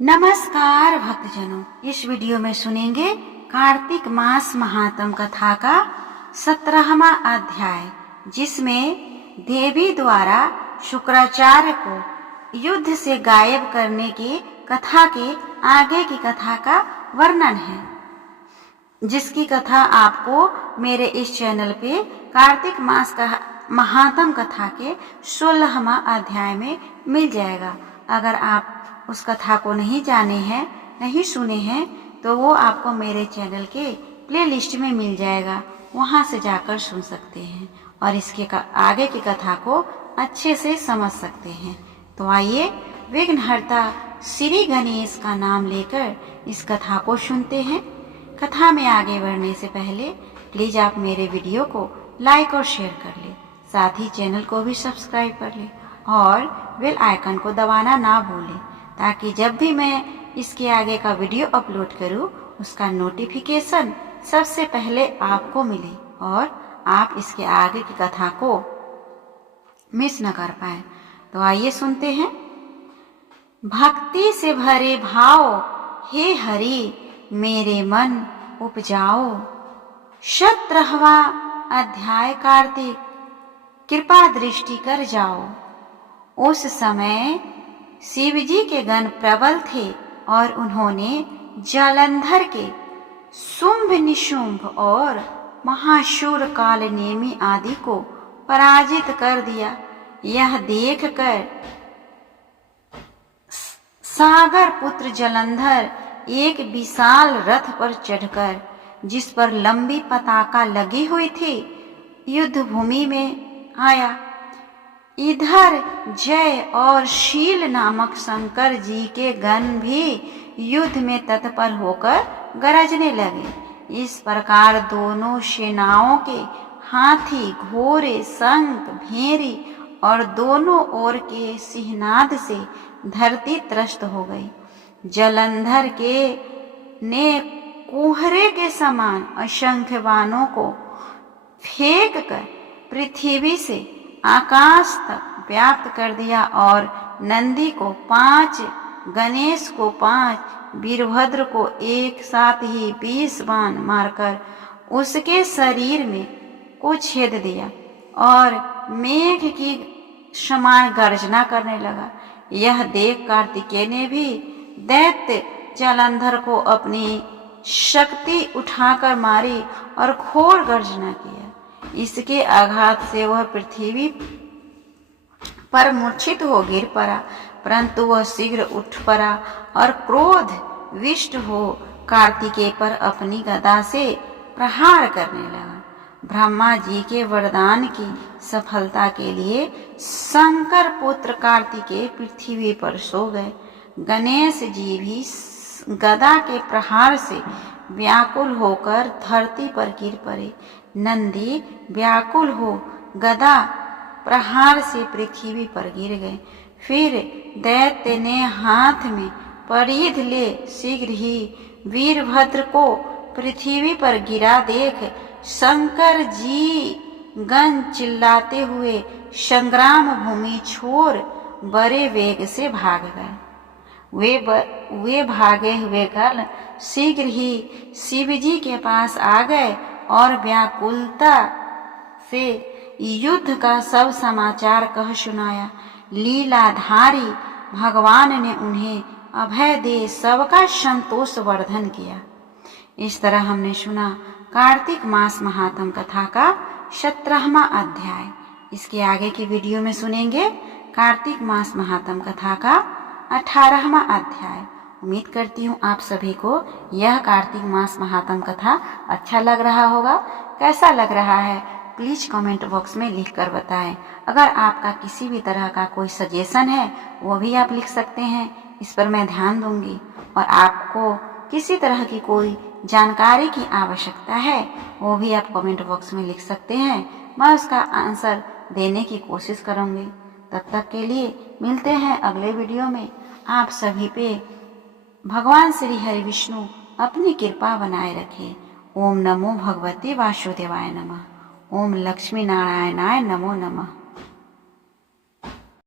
नमस्कार भक्तजनों, इस वीडियो में सुनेंगे कार्तिक मास महात्म कथा का 17वां अध्याय, जिसमें देवी द्वारा शुक्राचार्य को युद्ध से गायब करने की कथा के आगे की कथा का वर्णन है, जिसकी कथा आपको मेरे इस चैनल पे कार्तिक मास का महात्म कथा के 16वां अध्याय में मिल जाएगा। अगर आप उस कथा को नहीं जाने हैं, नहीं सुने हैं, तो वो आपको मेरे चैनल के प्लेलिस्ट में मिल जाएगा, वहां से जाकर सुन सकते हैं और इसके आगे की कथा को अच्छे से समझ सकते हैं। तो आइए विघ्नहर्ता श्री गणेश का नाम लेकर इस कथा को सुनते हैं। कथा में आगे बढ़ने से पहले प्लीज आप मेरे वीडियो को लाइक और शेयर कर ले, साथ ही चैनल को भी सब्सक्राइब कर ले और बेल आइकन को दबाना ना भूलें, ताकि जब भी मैं इसके आगे का वीडियो अपलोड करूं उसका नोटिफिकेशन सबसे पहले आपको मिले और आप इसके आगे की कथा को मिस न कर पाए। तो आइए सुनते हैं। भक्ति से भरे भाव हे हरि मेरे मन उपजाओ। 17वां अध्याय कार्तिक कृपा दृष्टि कर जाओ। उस समय शिव जी के गण प्रबल थे और उन्होंने जालंधर के शुंभ निशुंभ और महाशूर कालनेमी आदि को पराजित कर दिया। यह देखकर सागर पुत्र जालंधर एक विशाल रथ पर चढ़कर, जिस पर लंबी पताका लगी हुई थी, युद्ध भूमि में आया। इधर जय और शील नामक शंकर जी के गण भी युद्ध में तत्पर होकर गरजने लगे। इस प्रकार दोनों सेनाओं के हाथी, घोड़े, शंख, भेरी और दोनों ओर के सिंहनाद से धरती त्रस्त हो गई। जालंधर के ने कोहरे के समान असंख्य बाणों को फेंक कर पृथ्वी से आकाश तक व्याप्त कर दिया और नंदी को 5, गणेश को 5, वीरभद्र को एक साथ ही 20 बाण मारकर उसके शरीर में को छेद दिया और मेघ की समान गर्जना करने लगा। यह देख कार्तिकेय ने भी दैत्य जालंधर को अपनी शक्ति उठाकर मारी और घोर गर्जना किया। इसके आघात से वह पृथ्वी पर मूर्छित हो गिर पड़ा, परंतु वह शीघ्र उठ पड़ा और क्रोध विष्ट हो कार्तिकेय पर अपनी गदा से प्रहार करने लगा। ब्रह्मा जी के वरदान की सफलता के लिए शंकर पुत्र कार्तिकेय पृथ्वी पर सो गए। गणेश जी भी गदा के प्रहार से व्याकुल होकर धरती पर गिर पड़े। नंदी व्याकुल हो गदा प्रहार से पृथ्वी पर गिर गए। फिर दैत्य ने हाथ में परिध ले शीघ्र ही वीरभद्र को पृथ्वी पर गिरा देख शंकर जी गण चिल्लाते हुए संग्राम भूमि छोड़ बड़े वेग से भाग गए। वे भागे हुए गण शीघ्र ही शिव जी के पास आ गए और व्याकुलता से युद्ध का सब समाचार कह सुनाया। लीलाधारी भगवान ने उन्हें अभय दे सबका संतोष वर्धन किया। इस तरह हमने सुना कार्तिक मास महात्म कथा का 17वां अध्याय। इसके आगे की वीडियो में सुनेंगे कार्तिक मास महात्म कथा का 18वां अध्याय। उम्मीद करती हूँ आप सभी को यह कार्तिक मास महात्म कथा अच्छा लग रहा होगा। कैसा लग रहा है प्लीज कमेंट बॉक्स में लिख कर बताएं। अगर आपका किसी भी तरह का कोई सजेशन है वो भी आप लिख सकते हैं, इस पर मैं ध्यान दूंगी। और आपको किसी तरह की कोई जानकारी की आवश्यकता है वो भी आप कमेंट बॉक्स में लिख सकते हैं, मैं उसका आंसर देने की कोशिश करूंगी। तब तक के लिए मिलते हैं अगले वीडियो में। आप सभी पे भगवान श्री हरि विष्णु अपनी कृपा बनाए रखे। ओम नमो भगवते वासुदेवाय नमः। ओम लक्ष्मी नारायणाय नमो नमः।